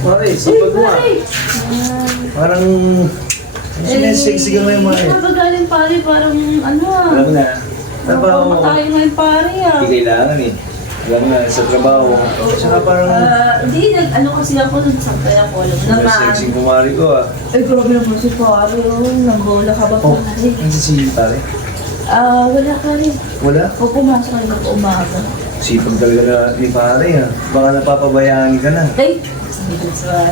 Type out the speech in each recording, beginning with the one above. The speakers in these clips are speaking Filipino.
Mare, sipag mo ah. Parang... Sinesexy ka ngayon, Mare. Nakagaling pare, parang ano ah. Alam mo na. Trabaho. Tayo ngayon pare ah. Hindi kailangan eh. Alam mo na, sa trabaho. Tsaka parang... Hindi, ano kasi ako nun sa kaya ko alam naman. Sexy kumari ko ah. Ay, grabe naman si pare oh. Nangbola ka ba Oh, pare? ano si pare? Wala ka rin. Wala? O pumasok ka ng umaga. Sipag talaga na ni pare ah. Baka napapabayaan ka na. Ay,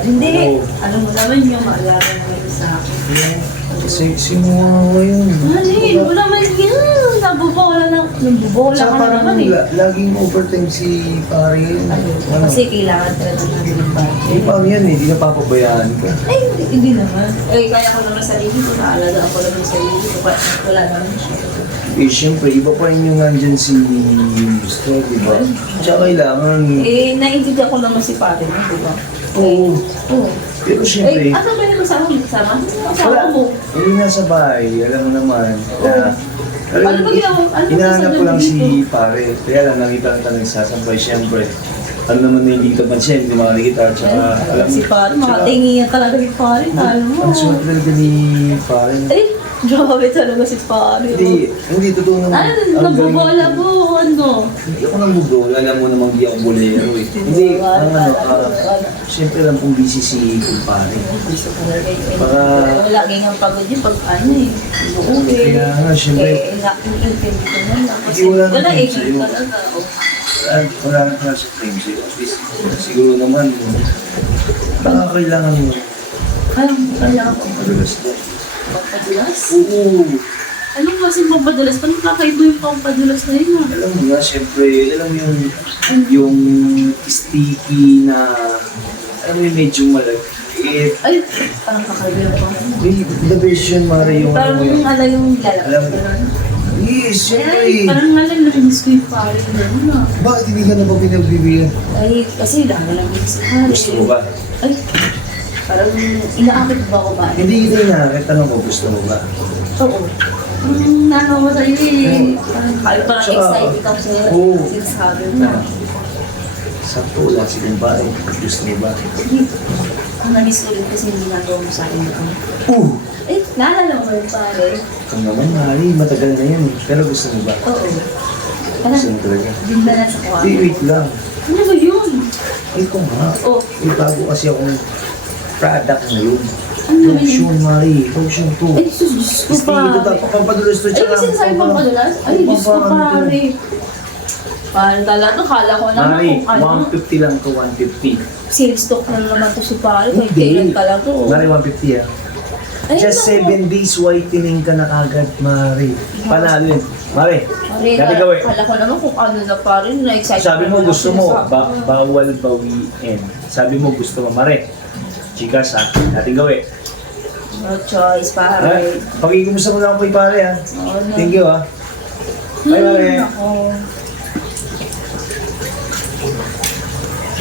hindi. Oo. Alam mo naman yung maalala naman sa akin. Yeah. Sexy mo nga ngayon. Mali, wala man yan. Nabubola Tsaka ka na parang naman eh. laging overtime si pare yun. Ano? Kasi kailangan talaga namin ng budget. Eh, paano yan eh? Hindi napapabayaan ka. Ay, hindi naman. Eh, kaya ko naman sarili ko. Naalaga ako naman sarili ko. Wala naman siya. Eh, syempre, iba pa rin yung nandyan si Gusto, di ba? Tsaka kailangan... Eh, naiintindihan ko naman si pare mo, di ba? Oo. Oo. Pero syempre... Eh, ano ba yung kasama mo? Kasama? Kasama Wala. mo? Eh, nasa bahay. Alam mo naman. Ano ba ginawa? Ano ba Hinahanap ko lang sabi si dito? pare. Kaya lang, nakita kita nagsasampay. Syempre, ano naman na hindi ka pansin, hindi makakita. Tsaka, alam mo... Si pare, makatingi yan talaga ni pare. Talo mo. Ang suwerte talaga ni pare. Ay, grabe talaga si pare. Hindi, totoo naman. Ano, Ang galing- nagbobola po, ano? Hindi ako nang bugola, alam mo namang di ako bolero eh. Hindi, ang ano, siyempre lang kung busy si kumpare. Gusto ko talaga yun. Para- Lagi nga pagod yun pag ano eh. Uuwi. Kaya nga, siyempre, Eh, naintindi ko na lang. Kasi Hindi, wala nang wala eh. time sa'yo. Talaga, oh. wala na klase of time sa'yo. At least, siguro naman, baka kailangan mo Kailangan ko madalas na. magpadulas. Oo, Ano kasi magpadulas? Paano kakaiba yung pampadulas na yun ah? alam mo nga, siyempre, alam mo yung sticky na, alam mo yung medyo malagkit. Ay, parang kakaiba yung pampadulas. Wait, the best yun, Mara, yung Parang ano mo yung yun. ala yung Alam mo, lalaki. yes, siyempre. Ay, parang nalalakinis ko yung pare na yun ah. Bakit hindi ka na ba pinagbibigyan? Ay, kasi dahil lang din si pare. Gusto mo ba? Ay, parang inaakit ba ako ba? Hindi kita inakit. Tanong ko, gusto mo ba? Oo. Nanaw mo sa'yo eh. Parang Tsaka, excited ako sa oo. sinasabi mo. Sakto, wala si kumpare. Gusto mo ba? Hindi. Ang namiss ko rin kasi hindi nagawa mo sa akin yun. Eh, naalala mo rin pare. Kung naman, Mari, matagal na yan eh. Pero gusto mo ba? Oo. Gusto Parang mo talaga? dinda na sa kuha. Hindi, wait lang. Ano ba yun? Ito nga. Oh, May bago kasi akong product ngayon. ano ba yun? Lotion, Mari. Lotion to. Ay, Diyos ko Sticky to, pare. pampadulas to. Ay, kasi nasabi pang padulas? Ay, Diyos ko pare. Parang talaga, kala ko naman Mari, kung ano. 150 lang to, 150. Sales stock na naman to si pare. Kaya Hindi. kailan talaga. Oh. Mari, 150 ah. Ay, Just naku. 7 days whitening ka na agad, Mari. Panalo yun. Mari, Pare, dati gawin. kala ko naman kung ano na pare. Na-excited Sabi mo naman gusto ako mo, sinasabi. bawal bawiin. Sabi mo gusto mo, Mare. Chikas ha, dating gawin. No choice, Ha? pare. Pakikumusta mo lang ako kay pare ha. Oo na. Thank you ha. Bye, Mare. Ako.